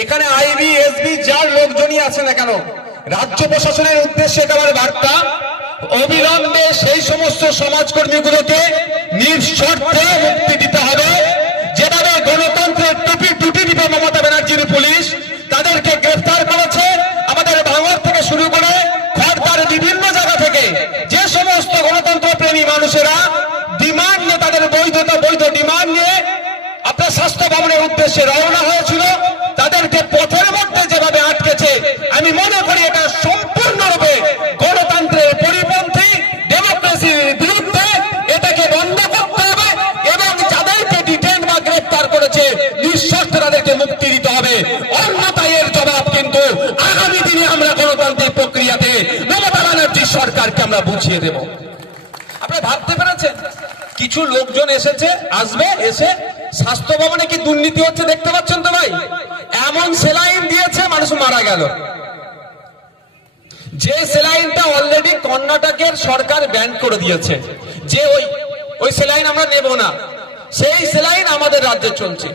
এখানে IB SB যার লোকজনই আছে না কেন, রাজ্য প্রশাসনের উদ্দেশ্যে এটা আমার বার্তা, অবিলম্বে সেই সমস্ত সমাজকর্মীগুলোকে নিঃশর্তে মুক্তি দিতে হবে। যেভাবে গণতন্ত্রের টুটি দিবে মমতা ব্যানার্জির পুলিশ, তাদেরকে গ্রেফতার করেছে আমাদের ভাঙড় থেকে শুরু করে খড়দার বিভিন্ন জায়গা থেকে যে সমস্ত গণতন্ত্র প্রেমী মানুষেরা ডিমান্ড নিয়ে, তাদের বৈধ ডিমান্ড নিয়ে আপনার স্বাস্থ্য ভবনের উদ্দেশ্যে রওনা হয়েছিল, তাদেরকে পথের মধ্যে যেভাবে আটকেছে, আমি মনে করি এটা সম্পূর্ণরূপে গণতন্ত্রের পরিপন্থী, ডেমোক্রেসির বিরুদ্ধে। এটাকে বন্ধ করতে হবে এবং যাদেরকে ডিটেইন বা গ্রেফতার করেছে নিঃশর্তে তাদেরকে মুক্তি দিতে হবে। অন্যথায় এর জবাব কিন্তু আগামী দিনে আমরা গণতান্ত্রিক প্রক্রিয়াতে মমতা ব্যানার্জি সরকারকে আমরা বুঝিয়ে দেব। আপনারা ভাবতে পেরেছেন কিছু লোকজন আসবে এসে স্বাস্থ্য ভবনে কি দুর্নীতি হচ্ছে দেখতে পাচ্ছেন তো ভাই? এমন সেলাইন দিয়েছে মানুষ মারা গেল, যে সেলাইনটা অলরেডি কর্ণাটকের সরকার ব্যান করে দিয়েছে, যে ওই সেলাইন আমরা নেব না, সেই সেলাইন আমাদের রাজ্যে চলছে।